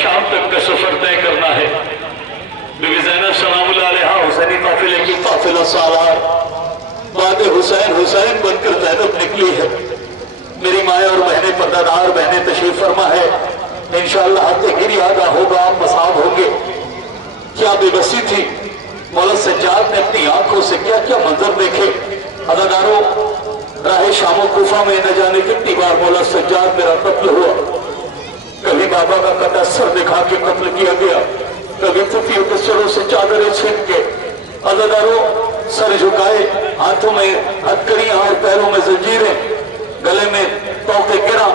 شام تک کا سفر طے کرنا ہے۔ بی بی زینب سلام اللہ علیہا حسینی قافلے کی قافلہ سالار بعد حسین حسین بن کر زینب نکلی ہے۔ میری مائیں اور بہنیں پردہ بہنیں تشریف فرما ہے۔ انشاءاللہ ہاتھ گری آگاہ ہوگا، آپ مصاب ہوں گے۔ کیا بے بسی تھی، مولا سجاد نے اپنی آنکھوں سے کیا کیا منظر دیکھے۔ عزاداروں، راہ شام و کوفہ میں نہ جانے کتنی بار مولا سجاد میرا قتل ہوا۔ کبھی بابا کا قطع سر دکھا کے قتل کیا گیا، کبھی پھوپھیوں کے سروں سے چادریں چھین کے۔ عزاداروں، سر جھکائے، ہاتھوں میں ہتکڑیاں اور پیروں میں زنجیریں، گلے میں توقے گرا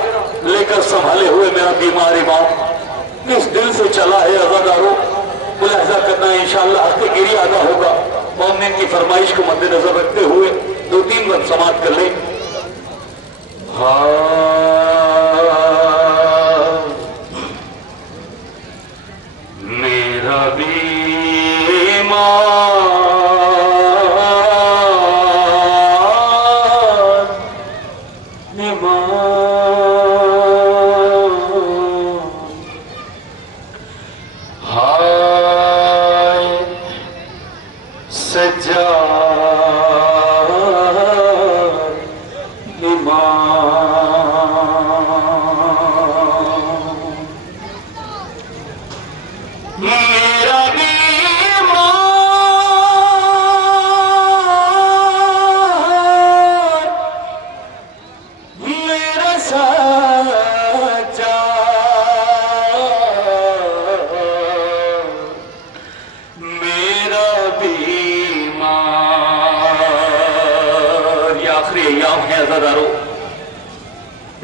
لے کر سنبھالے ہوئے میرا بیمار امام کس دل سے چلا ہے۔ عزاداروں، ملاحظہ کرنا ہے، انشاءاللہ ہاتھ گیری آگاہ ہوگا۔ مومن کی فرمائش کو مد نظر رکھتے ہوئے 2-3 بند سماعت کر لیں۔ میرا بیمار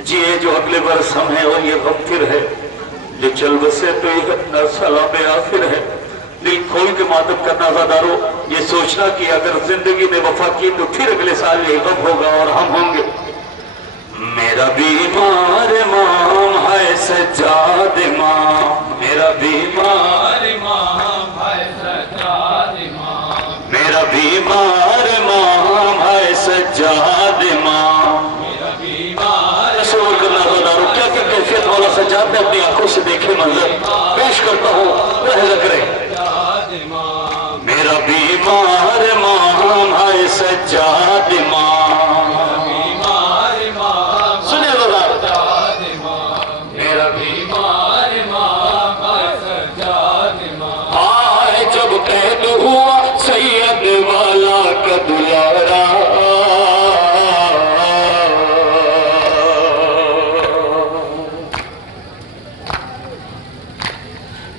جی جو اگلے برس ہم ہیں اور یہ غم پھر ہے، جو چل بسے تو یہ اپنا سلام آخر ہے۔ دل کھول کے ماتم کرنا عزادارو، یہ سوچنا کہ اگر زندگی میں وفا کی تو پھر اگلے سال یہ غم ہوگا اور ہم ہوں گے۔ میرا بیمار امام ہے سجاد امام، میرا بیمار امام ہے سجاد امام، میرا بیمار امام ہے سجاد امام، میرا بیمار رسول کرنا عزادارو، کیا کہ کیفیت مولا سجاد نے اپنی آنکھوں سے دیکھے منظر پیش کرتا ہوں، رہ کرے۔ میرا بیمار امام ہے سجاد امام، سنے عزادار، میرا بیمار امام ہے سجاد امام، آئے جب قید ہوا سید والا کا دلارا،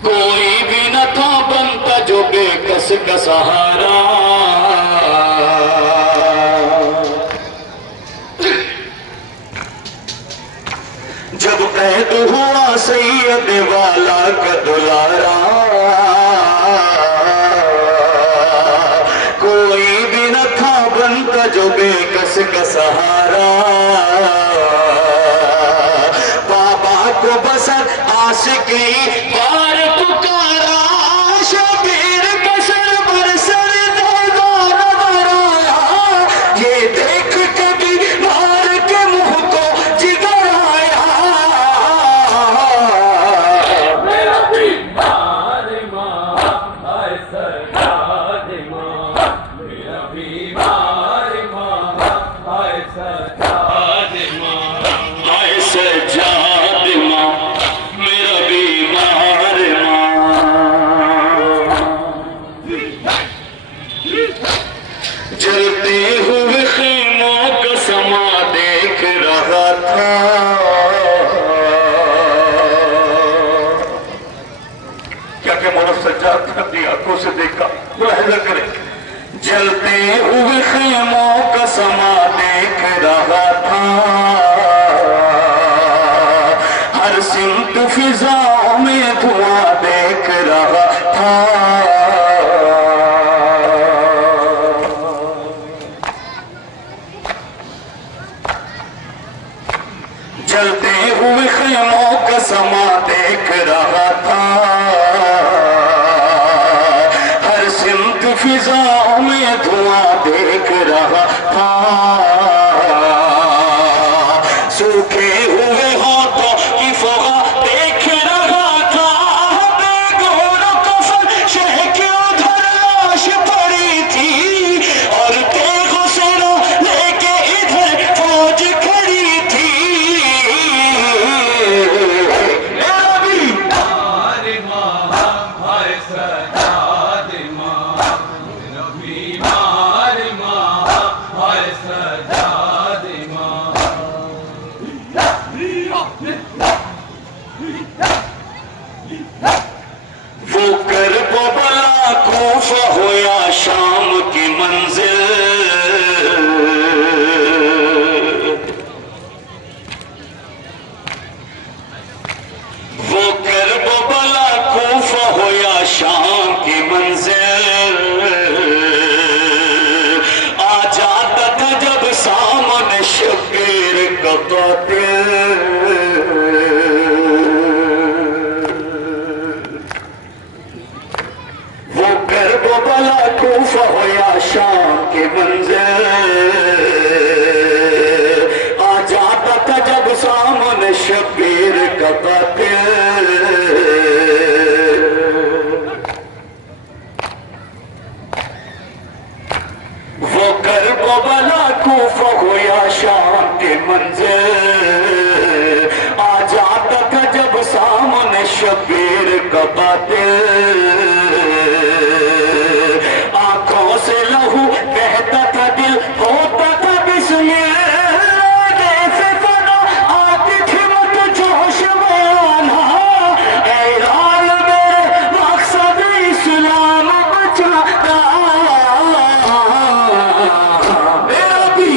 کوئی بھی نہ تھا بنتا جو بے کس کا سہارا، جب قید ہوا سید والا کا دلارا، کوئی بھی نہ تھا بنتا جو بے کس کا سہارا، بابا کو بسر عاشقی بار پکارا، شبیر بشر برسر دیدار برایا، یہ دیکھ کے بیمار کے منہ کو جگر آیا، میرا بیمار امام ہے سجاد امام، میرا بیمار امام ہے سجاد امام، ہے سجاد امام، میرا بیمار امام، جلتے ہوئے خیموں کا سما دیکھ رہا تھا، کیا کہ مولا سجاد نے اپنی آنکھوں سے دیکھا، ملاحظہ کریں، جلتے ہوئے خیموں کا سما دیکھ رہا تھا، ہر سمت فضاؤں میں دھواں دیکھ رہا تھا، جلتے ہوئے خیموں کا سما دیکھ رہا تھا، ہر سمت فضاؤں میں دھواں دیکھ رہا تھا، سوکھے ہوئے ہاتھوں کی فغا دیکھ رہا تھا، قاتل وہ کرب و بلا کوفہ ہو یا شام کے منظر آ جاتا تھا جب سامنے شبیر کا قاتل وہ کرب و بلا کوفہ ہو یا شام کے منظر آ جاتا تھا جب سامنے شبیر کا قاتل آنکھوں سے لہو بہتا تھا دل ہوتا تھا بسم اللہ جیسے فنا آتی تھی مت جوش بیانہ اعلان میرے مقصد اسلام بچاتا میرا بھی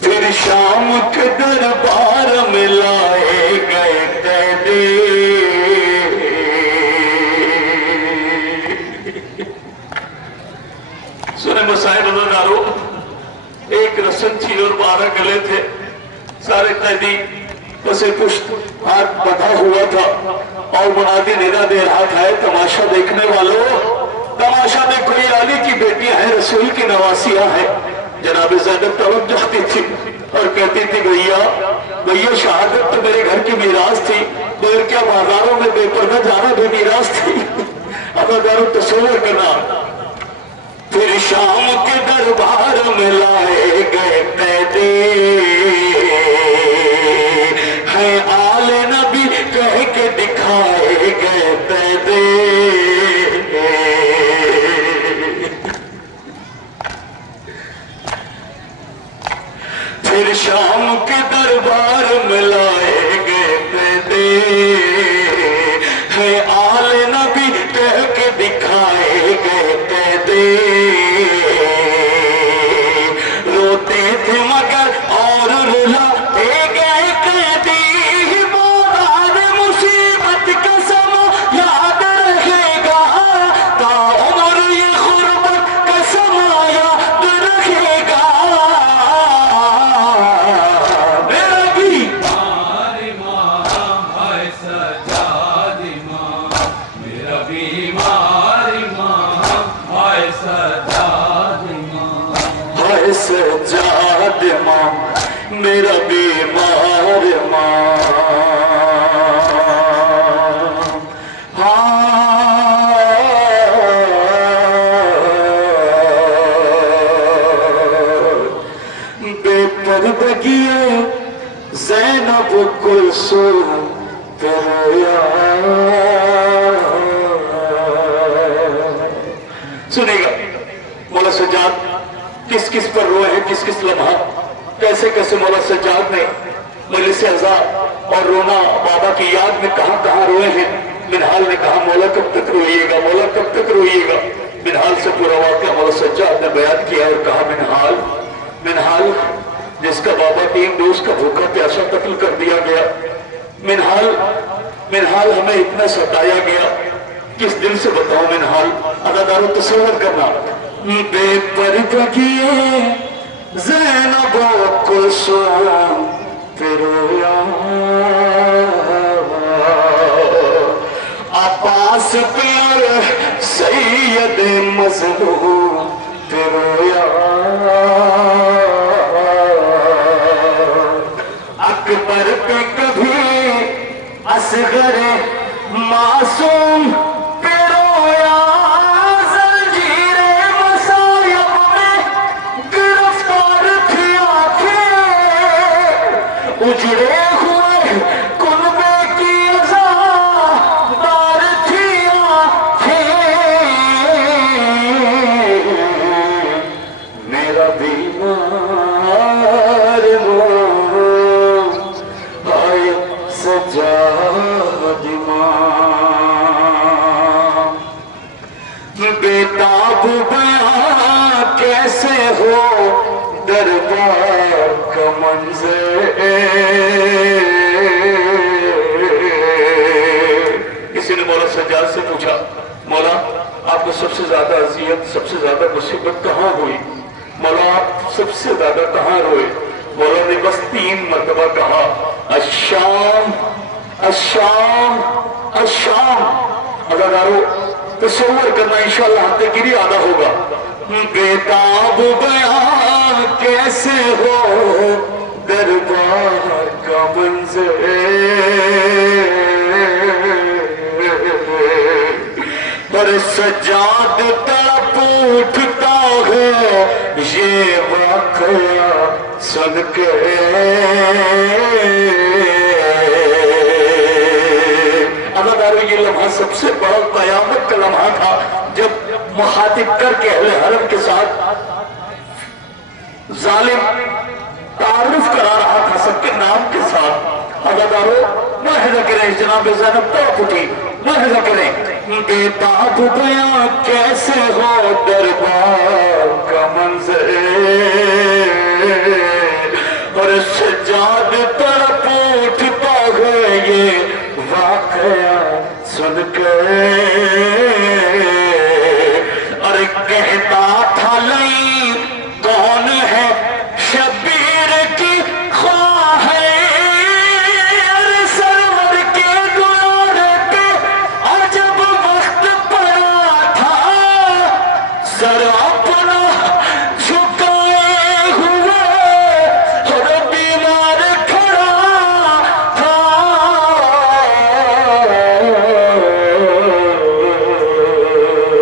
پھر شام کے دربار میں لائے گئے قیدی سنے مسائل عزیزدارو ایک رسم تھی اور 12 گلے تھے سارے قیدی پسے پشت ہاتھ بندھا ہوا تھا اور منادی ندا دے رہا تھا تماشا دیکھنے والوں تماشا دیکھو یہ علی کی بیٹیاں ہیں رسول کی نواسیاں ہیں جناب زینب توجہتی تھی اور کہتی تھی بھئیہ شہادت تو میرے گھر کی میراث تھی مگر کیا بازاروں میں بے پردہ جانا بھی میراث تھی اب اگر تصور کرنا پھر شام کے دربار میں لائے گئے قیدی ہے آل نبی کہہ کے دکھائے گئے قیدی پھر شام کے دربار میں لائے گئے قیدی ہے آل نبی کہہ کے دکھائے گئے قیدی روتے تھے مگر اور رلاتے گئے قیدی مورد مصیبت کا سما یاد رکھے گا تا عمر یہ غربت کا سما یاد رکھے گا سجاد ماں میرا بیمار ماں بے پردگی زینب کلثوم رویا سنے گا مولا سجاد کس کس پر روئے ہیں کس کس لمحہ کیسے کیسے مولا سجاد نے مجلس عزا اور رونا بابا کی یاد میں کہاں کہاں روئے ہیں منہال نے کہا مولا کب تک روئیے گا مولا کب تک روئیے گا منہال سے پورا واقعہ مولا سجاد نے بیان کیا اور کہا منہال جس کا بابا 3 روز کا بھوکا پیاسا قتل کر دیا گیا منہال ہمیں اتنا ستایا گیا کس دل سے بتاؤں منہال اداداروں تصور کرنا بے پردگی زینب و کلثوم رویا عباس پیار سید مظلوم رویا اکبر پہ کبھی اصغر معصوم اجڑے ہوئے کلبے کی عزادار تھی آنکھیں میرا بیمار آئے سجاد ماں بیتاب بیان کیسے ہو دربار کا منظر الشام الشام الشام. اداکارو تصور کرنا انشاءاللہ ہاتھ گیری آدھا ہوگا. بےتاب بیان کیسے ہو دربار کا منظر پر سجاد تڑپ اٹھتا ہے یہ واقعہ سن کے. یہ لمحہ سب سے بڑا قیامت کا لمحہ تھا جب مخاطب کر کے اہل حرم کے ساتھ ظالم تعارف کرا رہا تھا سب کے نام کے ساتھ. عزادارو ملاحظہ کریں جناب زینب تڑپ اٹھی. ملاحظہ کریں بےتاب بیاں کیسے ہو دربار کا منظر اور سجاد تڑپ اٹھتا ہے یہ واقعہ سن کے. اور کہتا تھا لئی کون ہے شبیر کی خواہ سرور کے دور پہ عجب وقت پڑا تھا سر اپنا